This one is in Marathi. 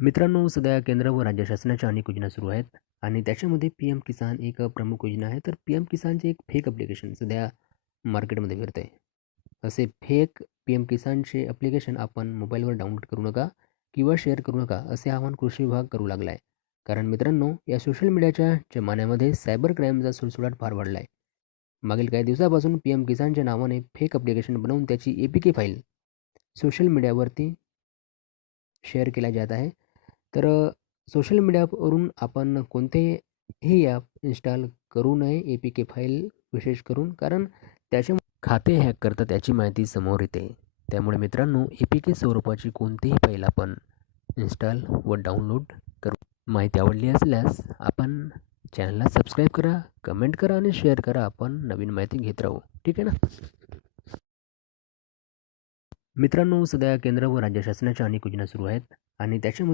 मित्रांनो, सध्या केंद्र व राज्य शासनाच्या अनेक योजना सुरू आहेत आणि त्याच्यामध्ये पी एम किसान एक प्रमुख योजना आहे. तर पी एम किसानचे एक फेक ॲप्लिकेशन सध्या मार्केटमध्ये फिरतं आहे. असे फेक पी एम किसानचे ॲप्लिकेशन आपण मोबाईलवर डाउनलोड करू नका किंवा शेअर करू नका, असे आवाहन कृषी विभाग करू लागला आहे. कारण मित्रांनो, या सोशल मीडियाच्या जमान्यामध्ये सायबर क्राईमचा सुळसुळाट फार वाढला आहे. मागील काही दिवसापासून पी एम किसानच्या नावाने फेक ॲप्लिकेशन बनवून त्याची APK फाईल सोशल मीडियावरती शेअर केल्या जात आहे. तर सोशल मीडियावरून आपण कोणतेही ॲप इन्स्टॉल करू नये, APK फाईल विशेष करून, कारण त्याचे खाते हॅक करता त्याची माहिती समोर येते. त्यामुळे मित्रांनो, APK स्वरूपाची कोणतीही फाईल आपण इन्स्टॉल व डाउनलोड करू. माहिती आवडली असल्यास आपण चॅनलला सबस्क्राईब करा, कमेंट करा आणि शेअर करा. आपण नवीन माहिती घेत राहू. ठीक आहे ना? मित्रांनो, सध्या केंद्र व राज्य शासनाच्या अनेक योजना सुरू आहेत आणि त्याच्यामध्ये